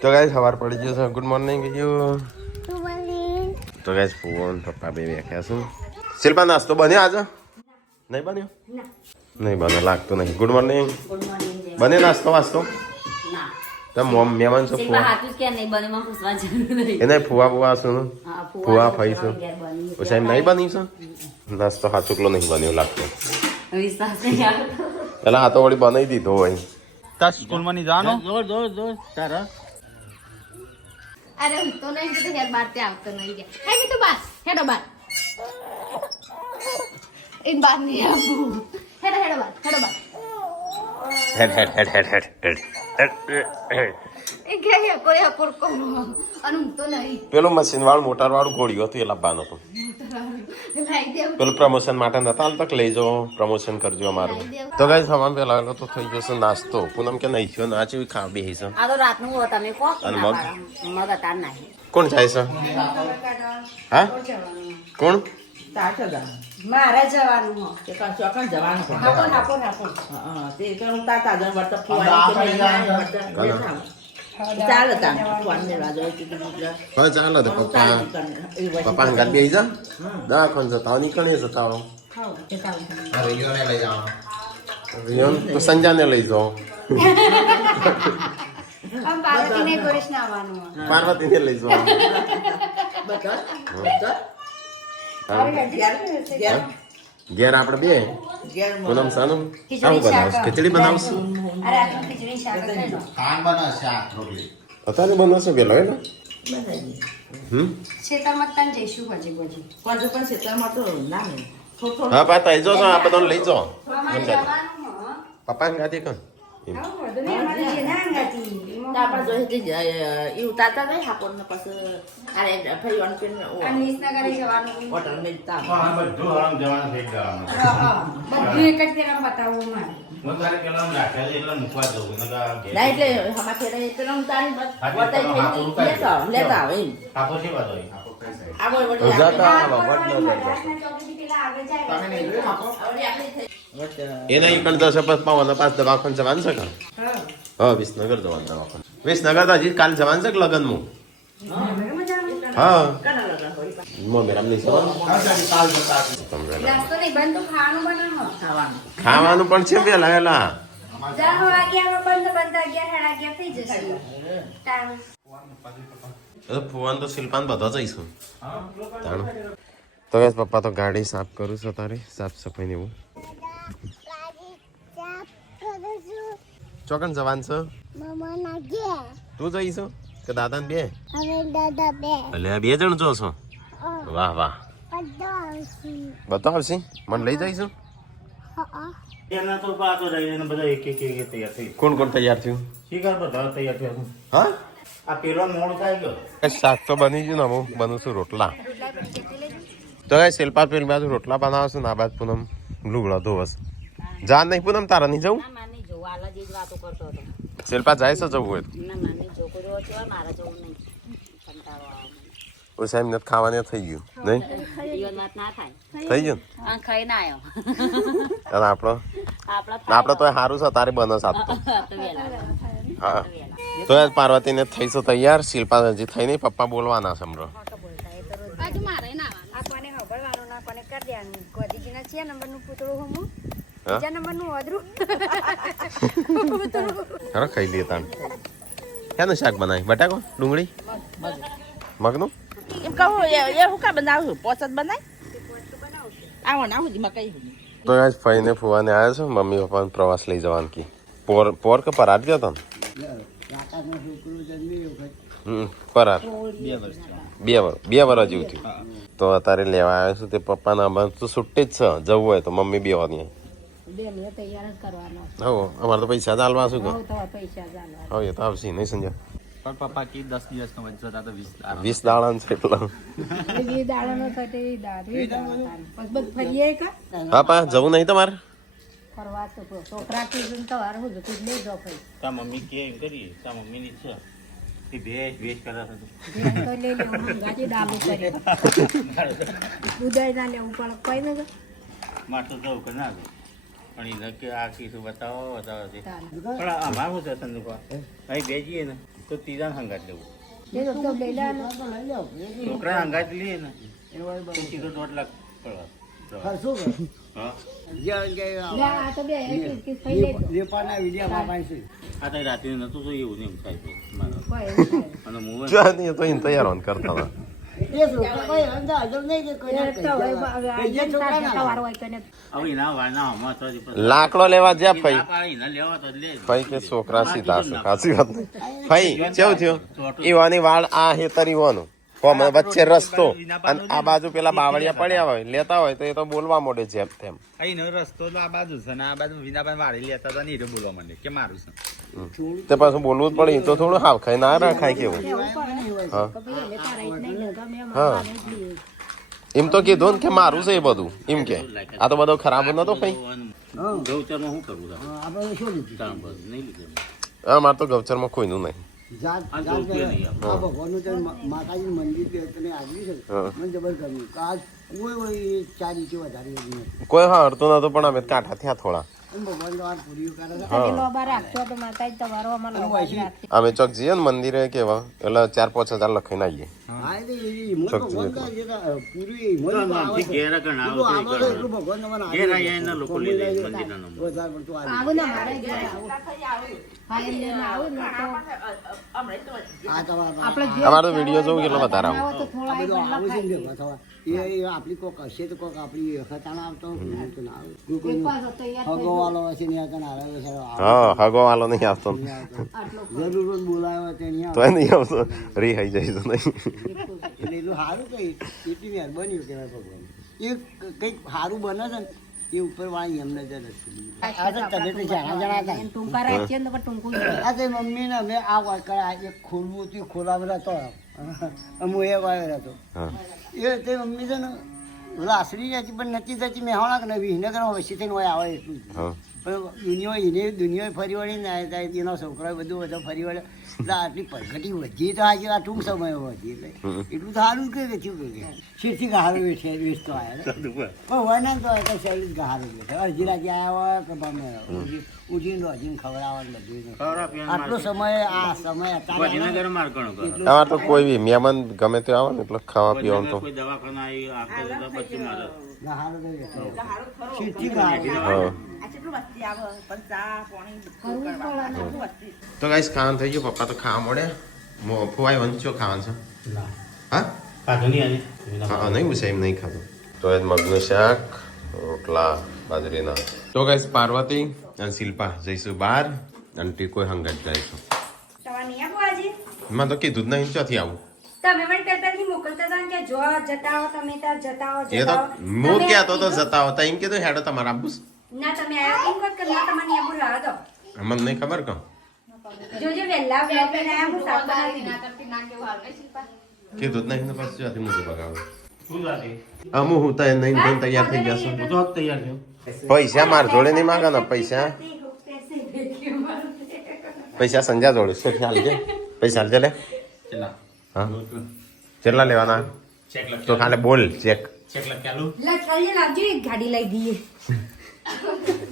તો ગાઈસ સવાર પડી ગયો છે. ગુડ મોર્નિંગ ગયું. તો ગાઈસ ફોન પપ્પા બે બેઠા છું. શિલ્પા નાસ્તો બન્યો આજે? નહીં બન્યો? નહીં બન્યો લાગતો નહીં. Good morning. બને નાસ્તો વાસ્તો? મહેમાન છો એને ફુવા ફુવા શું ફુવા ફઈ છું પછી એમ નહીં બની છે નાસ્તો હા ચૂકલો નહીં બન્યો લાગતો પેલા હાથો વળી બનાવી દીધો હોય તાર સ્કૂલમાં નહીં જવાનું? તારા અરે હું તો નહીં જતો યાર બાર તે આવતો નહીં ગયા હે મી તો બસ હેડો બાર ઇન બાર નહીં આવું હેડો બાર હેડ એ ગયા કોઈ અપર કો અને હું તો નહીં પેલું મશીન વાળું મોટર વાળું ઘોડ્યું હતું એ લાવવાનું હતું લાઈ દેવ પેલું પ્રમોશન માટે નતા હાલ તક લઈ જાઓ પ્રમોશન કરજો અમારું તો ગાઈસ હવામાં પેલા તો થઈ જશે નાસ્તો પૂનમ કે નહીં થયો ના ચેવી ખા બેહી છે આ તો રાતનું હો તમે કો અને મગ તાર નહીં કોણ જાય છે હા કોણ મારા જવાનું હો ચોકન જવાનું નાખો તે હું તાતા જણ વર્ત ફુવાની ચાલો તા ફોન મેળવા જોઈએ હા ચાલો તો પપ્પા ઘર બેસી જા દવાખાને જતા નીકળીએ જતા રિયોને લઈ જાઓ રિયોન તો સંજાને લઈ જાઓ પાર્વતીને ગોરેશ ના આવવાનું પાર્વતીને લઈ જાઓ ઘેર આપણે બે પૂનમ સાનું આવું બનાવશું ખીચડી બનાવશું અરે આ ખીચડી શાક અત્યારે બનાવશો પેલો હે ને શેતામાં તાન જઈશું પછી પાછું પણ ક્ષેત્રમાં તો ના ને થોડું હા પા તઈ જો આ બધો લઈ જાઓ જવાનું હો પપ્પા ગાતી કન આપણે જોઈએ એવું તાતા નહીં હાકોને પછી અરે ફરીવાનું પેન વિસનગર જવાનું હોટલ મિલતા બધું જવાનું થઈ જવાનું. બધું એક જ ફેરા બતાવવું મારે હું તારે પેલા રાખ્યા છે એટલે મૂકવા જવું ના એટલે હમા ફેરે પેલા તારી લેતા આવે એમ આપો છે બધો આગળ એ નહીં કણ દસ પાવન પાસ દવાખાને જવાનું છે કાં હા વિસનગર જવાનું દવાખાને વિસનગર તો હજી કાલ જવાનું છે કે લગ્નમાં હા મેરામ નહીં નાસ્તો નહીં બંધ તો ખાવાનું બનાવો ખાવાનું પણ છે પેલા પેલા 10 વાગ્યા બંધ 11 થઈ જશે ટાઈમ ફુવાન તો શિલ્પાન બધા જઈશું તો બસ પપ્પા તો ગાડી સાફ કરું છું તારી સાફ સફાઈ ને એવું ચોકન જવાન છે તું જઈશું કે દાદા ને બે એટલે બે જણ જો છો વાહ વાહ બધા આવશે મને લઈ જઈશું એના તો પાતો રહીને બધા એક તૈયાર થઈ કોણ કોણ તૈયાર થયું શિકાર બધા તૈયાર થયા હા આ પેલો મોડ થાય ગયો શાક તો બની ગયું ને હું બનું છું રોટલા તો શિલ્પા પેલી બાજુ રોટલા બનાવશું ને આ બાજુ પૂનમ લુગડા ધોવસ જા નહીં પૂનમ તારા નહીં જવું શિલ્પા જાય છે જવું હોય તો સાહેબ નથી ખાવાની થઈ ગયું નહીં થઈ ગયું અને આપણો તો સારું છે તારે બને સાત હા તો પાર્વતીને થઈશું તૈયાર શિલ્પા હજી થઈ નહીં પપ્પા બોલવાના સમરો ખાઈ લઈએ તાણ ક્યાંનું શાક બનાવી બટાકો ડુંગળી મગનું એમ કહું એ હું કા બનાવું પોચત બનાય આવો ના હું મકાઈ તો આજ ફઈને ફુવાને આવ્યા છે મમ્મી પપ્પાને પ્રવાસ લઈ જવાનું કી પોર કે પરાર ગયો હતો ને પરાર 2 વર્ષ જેવું થયું તો અત્યારે લેવા આવ્યો છું તે પપ્પાના બંધ તો છૂટી જ છે જવું હોય તો મમ્મી બેવાની હો અમારે તો પૈસા ચાલવા શું કહો હવે તો આવશે નહીં સમજ્યા પણ પપ્પા કી 10 દિવસનો વચ્ચે હતા તો 20 દાડા છે એટલા હા પા જવું નહીં તમારે તા મમ્મી કે એમ કરી તા મમ્મી ની છે કે ભેજ કરે છે. ના લેવું પડે કોઈ ને માટો જવું કે ના પણ એને કે આ કીધું બતાવો છે પણ અમારું શું છે સંદુકા અહીં બેજીએ ને તો ત્રીજા હંગાત લેવું છોકરા હંગાત લઈએ ને તો સીધો 1.5 લાખ પડવા આ તો રાત્રે નતું તો એવું ને એમ થાય છે અને મોબાઈલ જો નહીં તો એને તૈયાર હોન કરતા હતા હવે એના વારના હમણાં તો લાકડો લેવા જ્યાં ફઈ પાડી એના લેવા તો લે ફઈ કે છોકરા સીધા છે સાચી વાત ફઈ કેવું થયું ઈવાની વાળ આ હેતર ઈવાનું કોમ વચ્ચે રસ્તો અને આ બાજુ પેલા બાવળિયા પડ્યા હોય લેતા હોય તો એ તો બોલવા મોડે જેમ તેમ અહીંનો રસ્તો તો આ બાજુ છે ને આ બાજુ વિનાભાઈ વાળી લેતા હતા ને એ બોલવા માંડે કે મારું છે તે પાછું બોલવું જ પડે એ તો થોડું હાવ ખાઈ ના રાખાય કેવું હા એમ તો કીધું ને કે મારું છે એ બધું એમ કે આ તો બધો ખરાબ નતો ભાઈ ગૌચરમાં શું કરવું નહીં લીધું મારે તો ગૌચરમાં કોઈનું નહીં માતાજી મંદિર તને આગળ છે મને જબર ગમ્યું આજ કોઈ 4 ઇંચ વધારે કોઈ હા હરતું નતું પણ અમે કાંઠા થયા થોડા ભગવાન વાર પૂરી કરે અમે ચોક જઈએ ને મંદિરે કેવા એટલે 4-5 હજાર લખાઈને આવીએ હા એ ભગવાન પૂરી લોકો લઈ લે મંદિરના નામ અમારો વિડીયો જોઉં કેટલો વધારે આવે આપણી કોક હશે તો કોક આપણી ખતાણા આવતો હગોવાલો હશે ને હા હગો વાલો નહીં આવતો જરૂર બોલાયો તે તો નહીં આવતો રી થઈ જાય તો નહીં એટલે એટલું સારું કઈ એટલી મહેરબાની કહેવાય ભગવાન એ કંઈક સારું બને છે ને એ ઉપર વાળી એમને જ નથી મમ્મી ને અમે આ વાત એક ખોલવું હતું ખોલાવેલા હતો હું એ વાવેલો હતો એ તે મમ્મી છે ને લાસડી જતી પણ નથી થતી મેહોણા કે વિસનગર વસી થઈને હોય આવે એટલું પણ દુનિયા ફરી વળી ને એનો છોકરો બધું બધો ફરી વળે એટલે આટલી પ્રગતિ વધી તો આજે આ ટૂંક સમય વધી એટલે એટલું તો સારું કે થયું કે શીરથી ગાહારું વેચતો આવ્યા પણ હોય ને તો શરીર ગાહારું વેચે અડધી રાતે આવ્યા હોય કે તમે ઉઠીને રોજીને ખવડાવવાનું બધું આટલો સમય આ સમય અમારે તો કોઈ બી મહેમાન ગમે તે આવે ને એટલે ખાવા પીવાનું તો તો ગાઈસ ખાવાનું થઈ ગયું પપ્પા તો ખાવા મળે ફુવાઈ વંચો ખાવાનું છે હા નહીં પૂછે એમ નહીં ખાધું તો એ મગનું શાક રોટલા બાજરીના તો ગાઈસ પાર્વતી અને શિલ્પા જઈશું બહાર અને ટીકોય હંગાત જઈશું મેં તો કીધું જ નહીં ચોથી આવું તમે મને પેપરની મોકલતા હતા કે જો જતા હો તમે ત્યાં જતા હો એ તો હું કહેતો તો જતા હોતા એમ કીધું હેડો તમારા આબુસ ના તમે આયા એમ વાત કરવા તમને આબુ લાવ દો મને નહીં ખબર કહો જોજો વેલા વેલા આયા હું સાત બનાવી ના કરતી ના કેવું હાલ શિલ્પા કીધું જ નહીં પછી ચોથી મુજબ બગાવે અમુ હું તો નહીં થઈને તૈયાર થઈ ગયા છું તો તૈયાર થયો પૈસા માર જોડે નહીં માંગે ને પૈસા સંજા જોડે છે ખ્યાલ છે પૈસા હાલજે લે હા કેટલા લેવાના તો ખાલી બોલ ચેક લખાઈએ લાવજો એક ગાડી લઈ દઈએ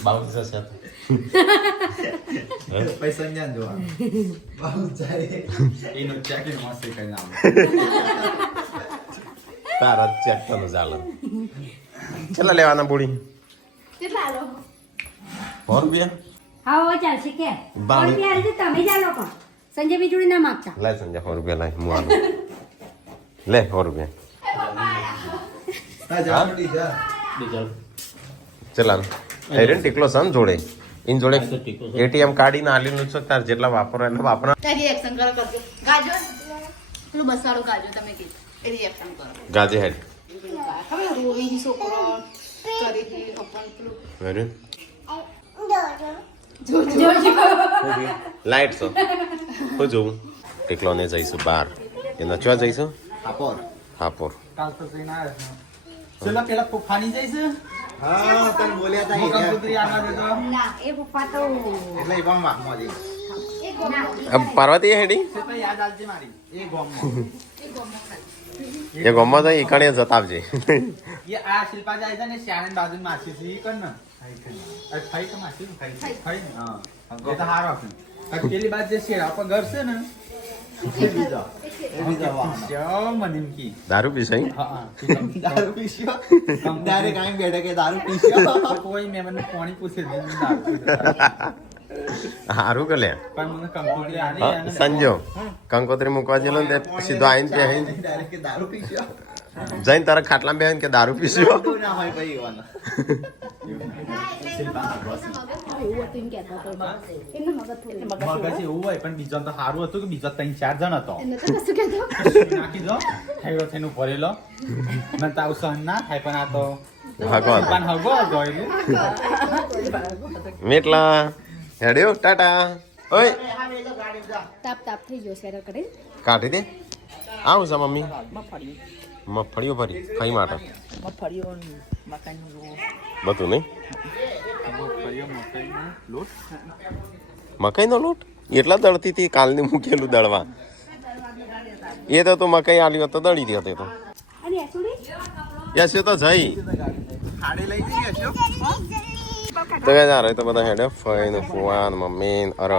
બાઉન્સ હશે પૈસા ન્યા જોવા બાઉન્સ જાય એનો ચેક મસ્ત કરી નામ તારા ચેક તો ચાલે કેટલા લેવાના બોડી કેટલા લો 100 રૂપિયા હા હો ચાલશે કે બાવ. પણ ત્યારે તમે ચાલો પણ સંજય બી જોડી ના માંગતા લે સંજા 100 રૂપિયા લાય હું આલું લે 100 રૂપિયા હા જામડી જા ચલા હેરેન ટીકલો સન જોડે ઇન જોડે એટીએમ કાઢીને આલીનું છે તાર જેટલા વાપરો એટલે વાપરા ત્યાંથી એક્શન કરો કરજો ગાજો પેલું મસાલો ગાજો તમે કીધું એ રિએક્શન કરો ગાજે હેડ હવે રોવી છોકરો કરી ઓપન પેલું હેરેન જોજો લાઈટ છો હું જોઉં ટીકલોને જઈશું બહાર એના ચો જઈશું આપોર હાપોર કાલ તો જઈને આવ્યો છેલ્લા પેલા ફાની જાય છે હા તને બોલ્યા તા મોકમ પુત્રી આના દેતો ના એ પપ્પા તો એટલે એ ગોમ વાગમાં દે પાર્વતી હેડી છે તો યાદ આવજે મારી એ ગોમમાં એ ગમમાં તો ઈકણે જતા આવજે એ આ શિલ્પા જાય છે ને શ્યાણ બાજુ માસી છે ઈ કર ને ખાઈ તો માસી ખાઈ ને હા એ તો હારો છે પેલી બાદ જે છે આપણ ઘર છે ને એ બીજા મને એમ કી દારૂ પીશે હા દારૂ પીસ્યો ડાયરેક્ટ આઈ બેઠા કે દારૂ પીસ્યો કોઈ મેં મને પાણી પૂછે સારું કે લે પણ મને કંકોત્રી આલી સંજો કંકોત્રી મૂકવા જેલો ને તે સીધો આઈને ત્યાં ડાયરેક્ટ કે દારૂ પીસ્યો જઈને તારા ખાટલા બેન કે દારૂ પીસ્યો ના હોય ભાઈ વાના મગજ એવું હોય પણ બીજો તો સારું હતું કે બીજો 3-4 જણ હતો નાખી દો થેડો થેનું ભરેલો મને તાવ સહન ના થાય પણ આ તો ભગવાન પણ હગો જોઈલું મેટલા હેડ્યો ટાટા ઓય તાપ થઈ ગયો શેર કરી કાઢી દે આવું છે મમ્મી મગફળીઓ ભરી કઈ માટે બધું નહીં મકાઈનો લોટ એટલા દળતી હતી કાલની મૂકેલું દળવા એ તો તું મકાઈ આલ્યો તો દળી દે તો યસ્યો તો જઈ તો યાર હવે તો બધા હેડ્યો ફઈને ફુવાન મમ્મી અર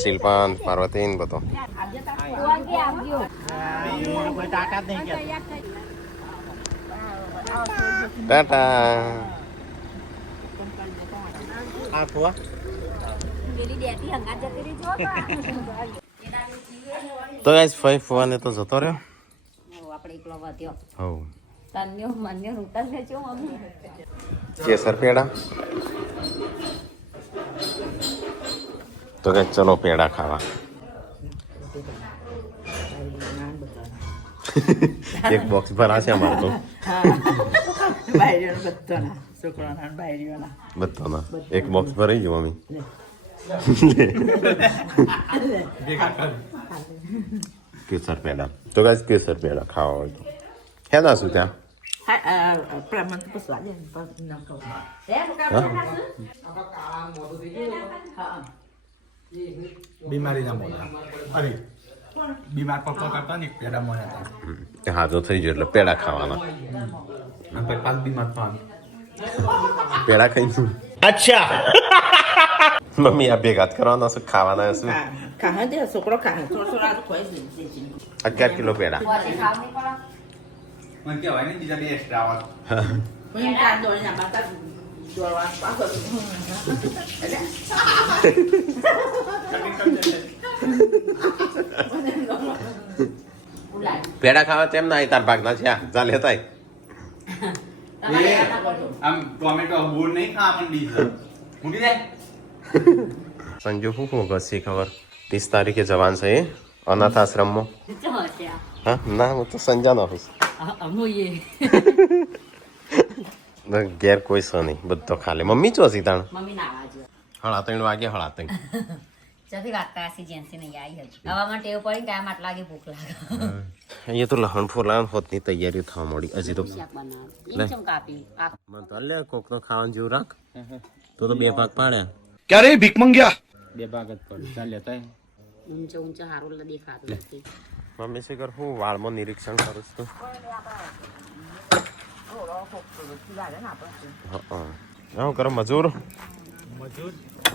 શિલ્પાન પાર્વતી ને બધો ટાટા આ ફુવા તો ગાઈસ ફઈ ફુવાને તો જતો રહ્યો આપણે એકલો વધ્યો હવ તન્યો મન્યો ઉતાર લેજો મમ્મી કેસર પેડા તો કે ચલો પેડા ખાવા એક બોક્સ ભરાશે અમારે તો બધાના એક બોક્સ ભરાઈ ગયો મમ્મી કેસર પેડા તો ગાઈસ કેસર પેડા ખાવા હોય તો હેના શું ત્યાં બીમારી ના મોડા અરે બીમાર પપ્પા કરતા ને પેડા મોડા હતા હા તો થઈ ગયો એટલે પેડા ખાવાના અને પછી પાછ બીમાર થવાનું પેડા ખાઈ અચ્છા મમ્મી આ ભેગા જ કરવાના શું ખાવાના શું ખાહે દે છોકરો ખાહે થોડા કોઈ 11 કિલો પેડા મને કહેવાય ને બીજા બે એક્સ્ટ્રા આવે હું કાં દોડી ના બાકા દોડવા પાછો પેડા ખાવા તેમ ના તાર ભાગના છે જા લેતા આમ ટોમેટો બોર નહીં ખા મંડી છે મૂકી દે સંજુ શું ગસી ખબર 30 તારીખે જવાન છે એ અનાથ આશ્રમમાં હા ના હું તો સંજાનો છું ઘેર કોઈ છે નહીં બધો ખાલી મમ્મી ચો સી તાણ મમ્મી ના આવાજો 3:30 વાગે 3:30 જતી વાગતા હશે જેન્સી નહીં આવી હતી હવામાં ટેવ પડી કામ આટલા લાગે ભૂખ લાગે અહીંયા તો લહણ ફોલાણ હોતની તૈયારીઓ થવા મળી હજી તો શાક બનાવ ચમ કાપી મને તો લે કોકનો ખાવાનું જેવું રાખ તો 2 ભાગ પાડ્યા क्या रे भीख मंगिया બે ભાગ જ પડી ચાલ લેતા ઊંચો હારું દેખાતું નથી મમ્મી શિખર હું વાળમાં નિરીક્ષણ કરું છું હા કરો મજૂર મજૂર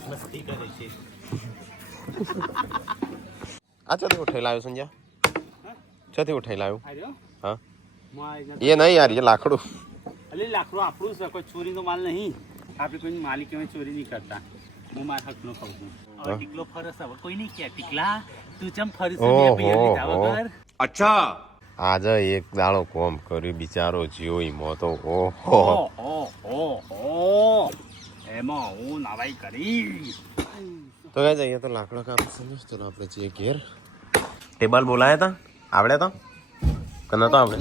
મસ્તી કરે છે આ ચોથી ઉઠાઈ લાવ્યો સંજ્યા ચોથી ઉઠાઈ લાવ્યો આર્યો હા માય એ નહીં યાર એ લાકડું અલે લાકડું આપણું છે કોઈ ચોરીનો માલ નહીં આપણે કોઈ માલિક એમાં ચોરી નહીં કરતા હું મારા હકનો ખાઉં છું હવે ટીકલો ફરસ હવે કોઈ નહીં કે ટીકલા તું ચમ ફરસ ઓહો, લીધા વગર अच्छा આજે એક દાડો કોમ કર્યું બિચારો જીવ ઈમો તો ઓહો એમાં હું નવાઈ કરી તો કઈ જઈએ તો લાકડો કાપશે ને ચલો આપણે જઈએ ઘેર ટેબલ બોલાયા તા આવડે તો કે નતો આવડે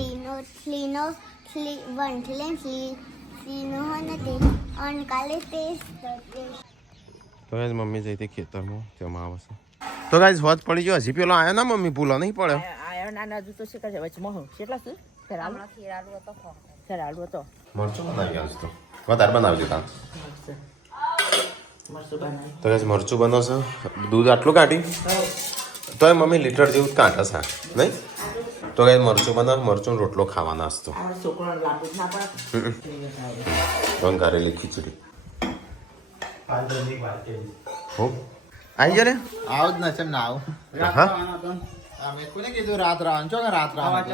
તો ગાઈઝ મમ્મી જઈ હતી ખેતરમાં તેમાં આવશે તો ગાઈઝ હોજ પડી ગયો હજી પેલો આવ્યો ના મમ્મી ભૂલો નહીં પડ્યો આયો નાના હજુ તો શું કરે વચમાં કેટલા છે ખેરાલુ હતો મરચું બનાવી આવીશ તો વધારે બનાવજો તા મરસું બનાવી તો ગાઈઝ મરચું બનવશે દૂધ આટલું કાઢી તો મમ્મી લીટર જેવું જ કાઢે છે નહીં તો ગાઈઝ મરચું બનાવ મરચું રોટલો ખાવાના હશે તો આ છોકરો લાંબુ ના પડે વંગારેલી ખીચડી હો આઈ ગયા રે આવ જ નથી ના આવ હા અમે કોને કીધું રાત રાણ છો કે રાત રાણ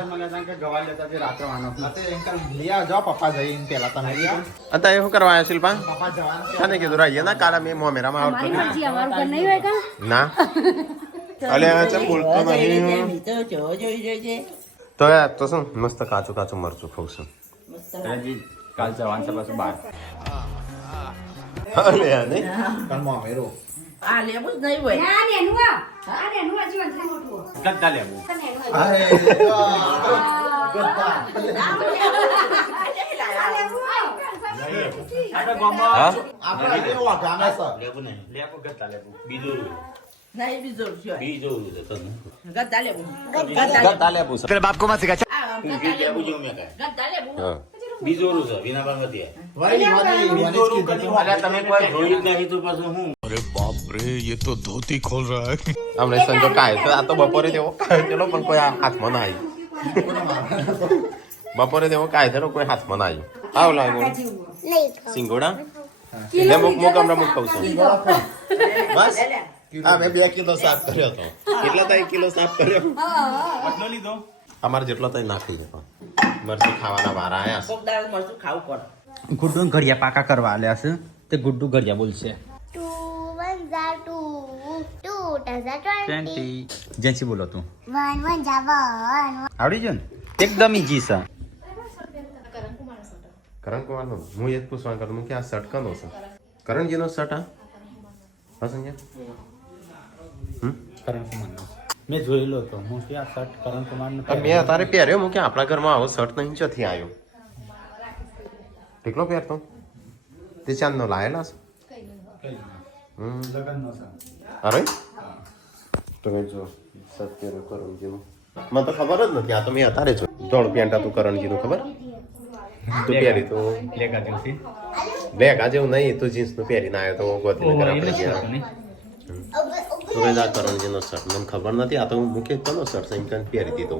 કે ગવા લેતા જે રાત રાણ અંકલ લઈ આવજો પપ્પા જઈને પેલા તમે લઈ આવો અત્યારે શું કરવા આવ્યા શિલ્પા પપ્પા જવાનું તને કીધું રહીએ ના કાલે મેં મોમેરામાં આવતો મારી મરજી અમારું ઘર નહીં હોય કા ના અલે ચમ બોલતો નહીં તો જોઈ જોઈ તો યાર તો શું મસ્ત કાચું કાચું મરચું ખાઉં છું કાલ જવાનું છે પાછું બહાર અલે યાર નહીં કાલ મોમેરો આ લેવું જ નહીં હોય ના નેનું આ નેનું આ જીવન થાય મોટું ગદ્દા લેવું તને નેનું અરે આપણે ગામમાં હા આપણે કેવો ગામે છે લેવું નહીં લેવું ગદ્દા લેવું બીજું નહીં બીજો છે બીજું છે તને ગદ્દા લેવું ગતા લે પૂછ આ ગદ્દા લેવું જો મેં કહે ગદ્દા લેવું હા બીજું છે વિના બાંગતી વળી વળી કીધું અરે તમે કોઈ જોયું જ નહીં તો પાછું હું અમને સંજો કાય તો આ તો બપોરે જેવો કાય ચલો પણ કોઈ હાથમાં ના આવ્યું બપોરે જેવો કાય ચલો કોઈ હાથમાં ના આવ્યું આવ લાવ સિંગોડા લે મુક મુક હમણાં મુક ખાઉં છું બસ હા મેં 2 કિલો સાફ કર્યો હતો કેટલા તાઈ કિલો સાફ કર્યો આટલો લીધો અમારે જેટલો તાઈ નાખી છે પણ મરચી ખાવાના વારા આયા કોક દાળ મરચું ખાવું પડે ગુડ્ડુ ઘડિયા પાકા કરવા આલ્યા છે તે ગુડ્ડુ ઘડિયા બોલશે 2 1 2 2 20 જેન્સી બોલો તું 1 1 આવડી ગયો ને એકદમ ઈજી છે કરણ કુમારનો હું એ જ પૂછવા કરું કે આ શર્ટ કનો છે કરણજીનો શર્ટ આ હા સંજય કરણ કુમારનો મેં જોયેલો હતો હું કે આ શર્ટ કરણ કુમારનો મેં તારે પહેર્યો હું કે આપણા ઘરમાં આવો શર્ટ નહીં ચોથી આવ્યો ટીકલો પહેરતો તે ચાંદનો લાયેલા છે લગનનો છે અરે તો મેં જો શર્ટ પહેર્યો કરણજીનું મને તો ખબર જ નથી આ તો મેં અત્યારે જો ધોળ પેન્ટ હતું કરણજીનું ખબર તું પહેરી તો લેગા જેવું લેગા જેવું નહીં તું જીન્સનું પહેરીને આવ્યો તો ગોધીનગર આપણે ગયા તો કઈ આ કરણજીનો શર્ટ મને ખબર નથી આ તો હું મૂકી કનો શર્ટ છે એમ કરીને પહેરી દીધો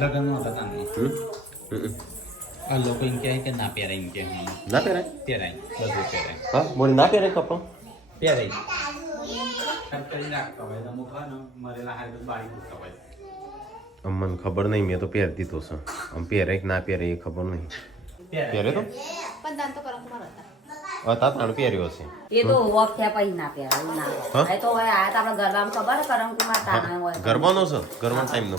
લગનનો હતા તાને. હમ? હમ. આ લોકો એમ કહે કે ના પહેરાય એમ કે ના પહેરાય પહેરાય બધું પહેરાય હા બોલી ના પહેરાય કપડો પહેરાય કરી નાખતા હોય તો અમુક હોય ને મરેલા હાર બાળી મૂકતા હોય મને ખબર નહીં મેં તો પહેરી દીધો છે આમ પહેરાય કે ના પહેરાય એ ખબર નહીં પહેરે તો પણ દાન તો કરમ કુમાર હતા હતા તાણ પહેર્યો છે એ તો વોક થયા પછી ના પહેરાય એવું ના હા? હોય એ તો હોય આ તો આપણે ગરબામાં ખબર હે કરમ કુમાર તાના હોય ગરબાનો છે ગરબા ટાઈમનો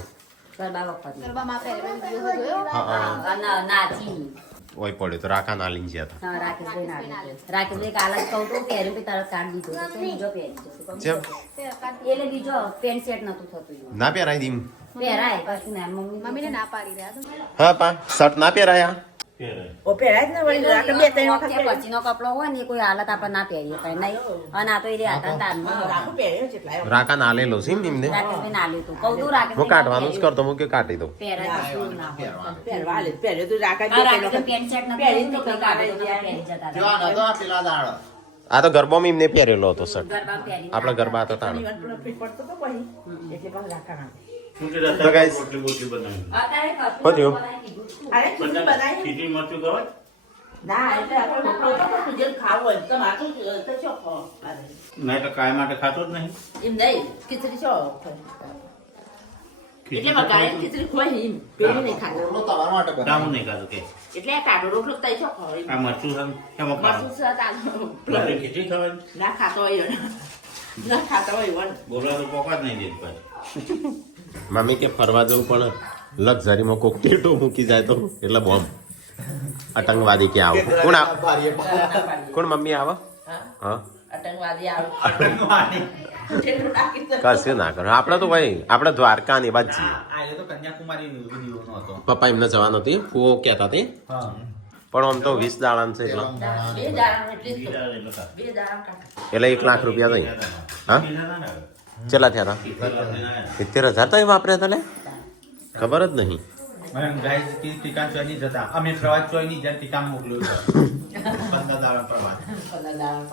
ગરબા વખત ગરબામાં પહેરવાનો વિડિયો જોયો હા હા અને નાચી ઓય પડ્યો તો રાકા ના લઈને ગયા હતા હા રાકેશભાઈ નાચી રાકેશભાઈ કાલે જ કહું તો પહેર્યું પછી તરત કાઢ દીધો તો બીજો પહેરી જેમ એટલે બીજો પેન્ટ સેટ નતું થતું ના પહેરાય દીમ પહેરાય પછી ના મમ્મીને ના પાડી રહ્યા હા પા શર્ટ ના પહેરાયા ઓ પહેરાય જ ને વળી રાતે બે ત્રણ વખત પહેર્યો. પછીનો કપડો હોય ને એ કોઈ હાલત આપણે ના પહેરીએ કઈ નહીં અને આ તો એ રહ્યા હતા તારમાં રાખું પહેર્યો છે એટલા રાકા ના લેલો છે એમને રાકેશભાઈ ના લીધું કહું તું હું રાકેશભાઈ કાઢવાનું જ કરતો હું કે કાઢી દઉં પહેરાય કશું ના હોય પહેરવા લે પહેર્યો તું રાખા આ રાકેશભાઈ પેન્ટ સેટ નથી પહેરીને તો તો કઈ કાઢે તો કાઢે પહેરી જતા હતા. આ તો ગરબામાં એમને પહેરેલો હતો શર્ટ ગરબામાં પહેરીને આપણા ગરબા હતા તાણ ફિટ પડતો તો પછી એટલે પણ રાખા ના શું કે તો guys, બોટલી બોટલી બનાવી અત્યારે કશું શું થયું? બનાવી દીધું છું. અરે ખીચડી બનાવી ખીચડી મરચું ખબર ના એટલે આપણે રોટલો તો પણ તું જેમ ખાવું હોય તો માથું તો શું ખાવ? અરે, નહીં તો કાય માટે ખાતો જ નહીં એમ નહીં ખીચડી શું એટલે વઘારેલી ખીચડી ખવાય એમ પેલું નહીં ખાતું ટાણું નહીં ખાતું કે એટલે આ ટાઢો રોટલો તઈ શું ખાવ આ મરચું છે એમાં મરચું ખાવાનું છે તાનું. આપણે ખીચડી ખાવાની ના ખાતો હોય ના ખાતો હોય વન બોલવા તો પોકા જ નહીં દેત ભાઈ મમ્મી કે ફરવા જવું પણ લક્ઝરીમાં કોક ટેટો મૂકી જાય તો એટલે બોમ્બ આતંકવાદી કે આવો કોણ મમ્મી આવો હા આતંકવાદી આવે ઠેઠું નાખી દે. કશું ના કરો આપણે તો ભાઈ આપણે દ્વારકા ને બાદ છીએ આ તો કન્યાકુમારી વિડીયોનો હતો પપ્પા એમને જવાનો હતી ફુઓ કહેતા હતી હા પણ આમ તો 20 દાડા છે એટલે બે દાડા એટલે જ તો. એટલે ખા. બે દાડા કાઢ. એટલે 1 લાખ રૂપિયા થઈ હા કેટલા થયા હતા 70,000 તો એ વાપર્યા હતા લે ખબર જ નહીં મને ગાઈસ કે ટીકા ચોઈ નહીં જતા અમે પ્રવાસ ચોઈ નહીં જ્યાં ટીકા મોકલ્યો છે 15 દાડા પ્રવાસ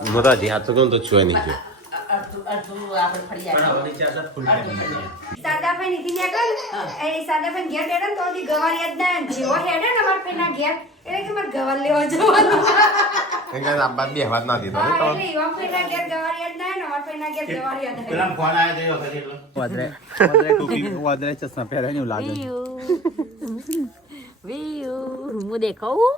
હું તો હજી હાથ તો કહું તો જોઈ નહીં ગયો અડધું આપણે ફરી પણ આવ્યા. હવે ચાર ફૂલ ટાઈમ દાદા ભાઈ નીતિ ને કર એ સાદા પણ ઘેર હેડે ને તો દી ગવાર યાદ ના આવે. જેવો હેડે ને અમાર પેલા ઘેર એટલે કે મારે ગવાર લેવા જવાનું. એ કે આબા બે વાત ના દીધો હા, એટલે એવા પેલા ઘેર ગવાર યાદ ના આવે ને અમાર પેલા ઘેર ગવાર યાદ આવે. પેલા ફોન આવ્યો તે વખતે એટલો વાદળાએ ટોપી વાદળાએ ચશ્મા પહેરાય ને એવું લાગે હું દેખાવું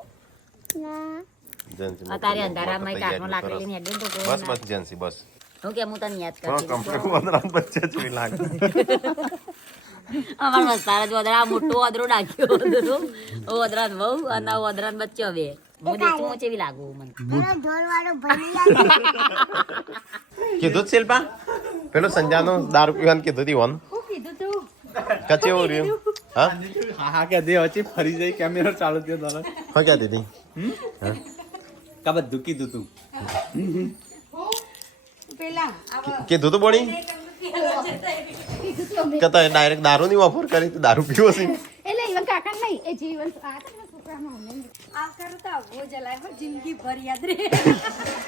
જેન્સી અત્યારે અંધારામાં કાકનો લાકડી લઈને હેડે તો કોઈ બસ બસ જેન્સી બસ હું કે હું તને યાદ પણ કરતી કમ્પ્લીટ વદરાન બચ્ચે જેવી લાગે અમાર મસ્તારા જ વદરા મોટો વદરો નાખ્યો વદરો ઓ વદરાન બહુ અને આ વદરાન બચ્ચો બે હું દેખું હું ચેવી લાગુ મને પેલો ઢોલવાળો ભણી કીધું જ શિલ્પા પેલો સંજાનો દારૂ પીવાનું કીધું હતી વન શું કીધું તું? કચે એવું રહ્યું હા હા કે દે વચ્ચે ફરી જાય કેમેરો ચાલુ થયો તારે હા ક્યાં દીધી કા બધું કીધું તું પેલા આવા કીધું તું બોડી કે તો ડાયરેક્ટ દારૂ ની ઓફર કરી તું દારૂ પીવો છે એટલે ઈવન કાકા નહીં એ જીવન આ છોકરાનો આ કરું તો આવો જલાય પર જિંદગી ભર યાદ રહે.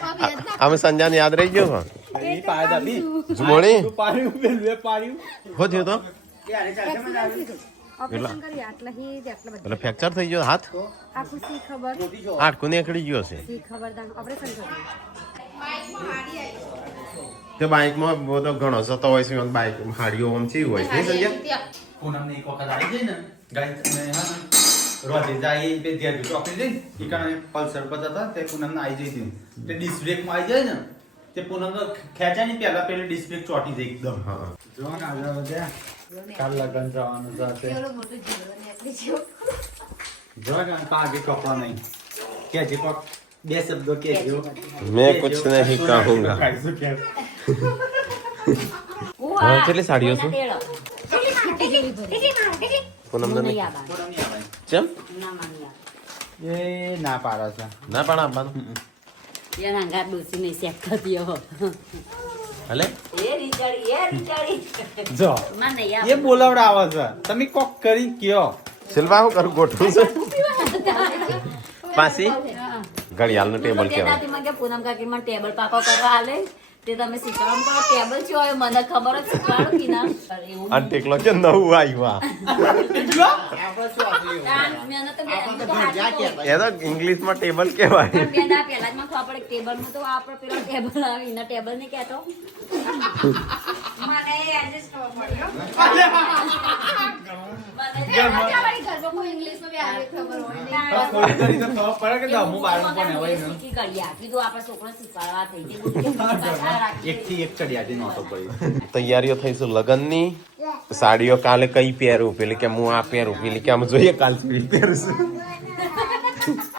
હવે યાદ ના અમે સંજાને યાદ રહી ગયો એ પાય દાબી જુમોણી તું પાડ્યું પેલું પાડ્યું હો થયો તો ઓપરેશન કરી આટલા હી આટલા બધા એટલે ફ્રેક્ચર થઈ ગયો હાથ આખું સી ખબર હાડકું નીકળી ગયો છે સી ખબર દાન ઓપરેશન કર્યું. તે બાઇકમાં બધો ઘણો જતો હોય છે બાઇક હાડીઓ આમ ચેવી હોય છે નહીં સંજય પૂનમને એક વખત આવી જાય ને ગાડી હા રોજે જાય બે ધ્યાન ચોકડી જઈને ઈ કારણે પલ્સર પર હતા તે પૂનમને આવી જઈ હતી તે ડિસ્ક બ્રેકમાં આવી જાય ને તે પૂનમ ખેંચાય ને પહેલા પેલી ડિસ્ક બ્રેક ચોટી જાય એકદમ હા જો ને આગળ વધ્યા કાલ લગન જવાનું છે કેવડો મોટો જીવડો ને એટલે જેવો જો ને પાગે કપડા નહીં કે જે કોક બે શબ્દો કેજો मैं कुछ नहीं कहूंगा હા કેટલી સાડીઓ છે પૂનમ ને ચમ એ ના પાડે છે ના પણ આપવાનું એના અંગાત ડોસી નહીં શેક થતી હો હલે એ રીચાડી જો માં નહીં એ બોલાવડાવે છે તમે કોક કરી કયો શિલ્પા હું કરું ગોઠવું છે પાછી ઘડિયાળનું ટેબલ કહેવાય મને પૂનમ કાકી મને ટેબલ પાકો કરવા આલે તે તમે શીખવાનું પણ ટેબલ છે હોય મને ખબર જ શીખવાડું કે ના એવું આ ટેકલો કે નવું આવ્યું એ તો ઇંગ્લિશમાં ટેબલ કહેવાય પેલા જ મને ખબર પડે ટેબલમાં તો આપણે પેલો ટેબલ આવે એના ટેબલ ને કહેતો મને એડજસ્ટ કરવો પડ્યો. ઘરમાં ઇંગ્લિશમાં બી આવે ખબર હોય ને. થોડી ઘણી તો ખબર પડે કે દમું બારમું પણ હોય ને શીખી કરી આપી દો આપણે છોકરો શીખવાડવા થઈ જાય એક થી એક ચડિયાતી નહોતો પડી તૈયારીઓ થઈશું લગ્નની સાડીઓ કાલે કઈ પહેરું પેલી કે હું આ પહેરું પેલી કે આમ જોઈએ કાલ પહેરું